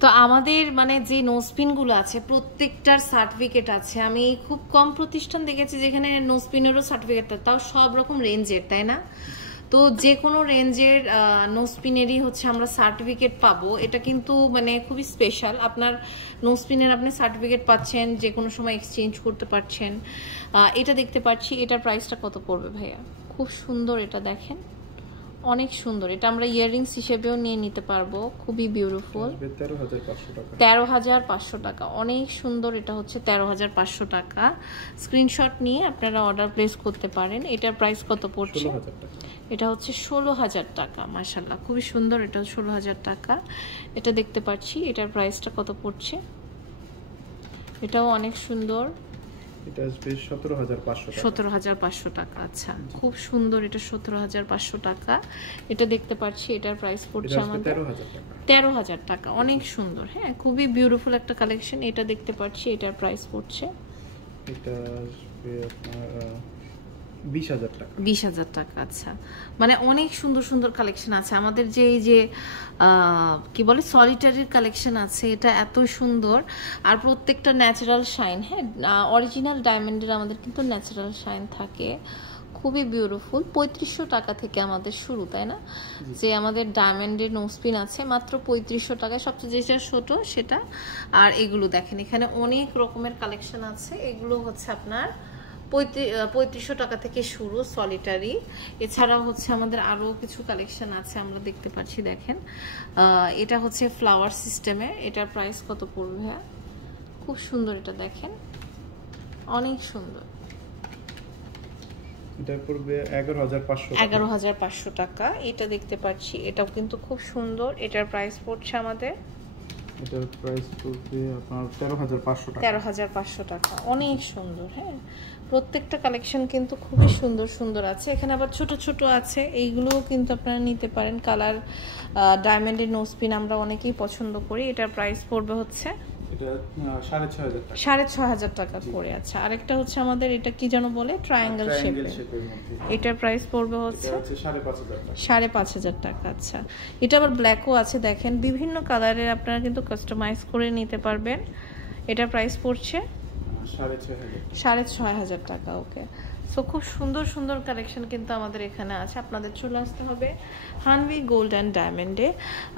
তো আমাদের মানে যে নোজপিনগুলো আছে প্রত্যেকটার সার্টিফিকেট আছে। আমি খুব কম প্রতিষ্ঠান দেখেছি যেখানে নোজপিনেরও সার্টিফিকেট, তাও সব রকম রেঞ্জের, তাই না? তো যে কোনো রেঞ্জের নোজপিনেরই হচ্ছে আমরা সার্টিফিকেট পাবো, এটা কিন্তু মানে খুবই স্পেশাল। আপনার নোজপিনের আপনি সার্টিফিকেট পাচ্ছেন, যে কোনো সময় এক্সচেঞ্জ করতে পারছেন। এটা দেখতে পাচ্ছি, এটার প্রাইসটা কত পড়বে ভাইয়া? খুব সুন্দর, এটা দেখেন অনেক সুন্দর। এটা আমরা ইয়াররিংস হিসেবেও নিয়ে নিতে পারবো, খুবই বিউটিফুল। 13,500 টাকা, অনেক সুন্দর। এটা হচ্ছে 13,500 টাকা। স্ক্রিনশট নিয়ে আপনারা অর্ডার প্লেস করতে পারেন। এটার প্রাইস কত পড়ছে? এটা হচ্ছে 16,000 টাকা। মাশাআল্লাহ, খুবই সুন্দর। এটা 16,000 টাকা। এটা দেখতে পাচ্ছি, এটার প্রাইসটা কত পড়ছে? এটাও অনেক সুন্দর। এটা আসবে 17,500 টাকা। আচ্ছা, খুব সুন্দর। এটা 17,500 টাকা। এটা দেখতে পাচ্ছি, এটার প্রাইস পড়ছে আমাদের 13,000 টাকা। অনেক সুন্দর, হ্যাঁ, খুবই বিউটিফুল একটা কালেকশন। এটা দেখতে পাচ্ছি, এটার প্রাইস পড়ছে এটা আসবে আপনার 20,000 টাকা। 20,000 টাকা। আচ্ছা, মানে অনেক সুন্দর সুন্দর কালেকশন আছে আমাদের। যে এই যে কি বলে সলিটারির কালেকশন আছে, এটা এত সুন্দর। আর প্রত্যেকটা ন্যাচারাল শাইন, হ্যাঁ, অরিজিনাল ডায়মন্ডের আমাদের কিন্তু ন্যাচারাল শাইন থাকে, খুবই বিউটিফুল। 3500 টাকা থেকে আমাদের শুরু, তাই না? যে আমাদের ডায়মন্ডের নোজপিন আছে মাত্র 3500 টাকায়, সবচেয়ে যেটা ছোট সেটা। আর এগুলো দেখেন, এখানে অনেক রকমের কালেকশন আছে। এগুলো হচ্ছে আপনার 3500 টাকা থেকে শুরু সলিটারি। এছাড়াও হচ্ছে আমাদের আরো কিছু কালেকশন আছে, আমরা দেখতে পাচ্ছি। দেখেন, এটা হচ্ছে ফ্লাওয়ার সিস্টেমের। এটার প্রাইস কত পড়বে? হ্যাঁ, খুব সুন্দর। এটা দেখেন, অনেক সুন্দর। এটা পড়বে 11,500 টাকা। এটা দেখতে পাচ্ছি, এটাও কিন্তু খুব সুন্দর। এটার প্রাইস পড়ছে আমাদের, এটার প্রাইস পড়বে আপনার 13,500 টাকা। অনেক সুন্দর, হ্যাঁ, প্রত্যেকটা কালেকশন কিন্তু খুবই সুন্দর সুন্দর আছে। এখানে আবার ছোট ছোট আছে, এইগুলোও কিন্তু আপনারা নিতে পারেন। কালার ডায়মন্ডের নোজপিন আমরা অনেকেই পছন্দ করি। এটার প্রাইস পড়বে হচ্ছে এটা 6,500 টাকা। 6,500 টাকা করে। আচ্ছা, আরেকটা হচ্ছে আমাদের, এটা কি যেন বলে, ট্রায়াঙ্গেল শেপের। এটার প্রাইস পড়বে হচ্ছে 5,500 টাকা। আচ্ছা, এটা আবার ব্ল্যাকও আছে, দেখেন বিভিন্ন কালারের আপনারা কিন্তু কাস্টমাইজ করে নিতে পারবেন। এটার প্রাইস পড়ছে 6,500 টাকা। ওকে, সো খুব সুন্দর সুন্দর কালেকশন কিন্তু আমাদের এখানে আছে। আপনাদের চলে আসতে হবে হানভি গোল্ড অ্যান্ড ডায়মন্ডে।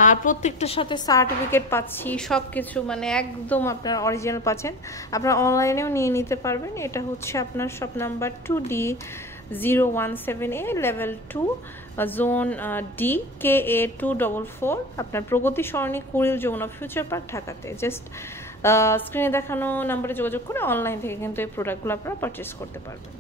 আর প্রত্যেকটার সাথে সার্টিফিকেট পাচ্ছি, সব কিছু মানে একদম আপনার অরিজিনাল পাচ্ছেন। আপনারা অনলাইনেও নিয়ে নিতে পারবেন। এটা হচ্ছে আপনার shop number 2D017A level 2 zone D KA 244, আপনার প্রগতি সরণি কুড়িল যমুনা ফিউচার পার্ক, ঢাকাতে। জাস্ট স্ক্রিনে দেখানো নাম্বারে যোগাযোগ করে অনলাইন থেকে কিন্তু এই প্রোডাক্টগুলো আপনারা পারচেস করতে পারবেন।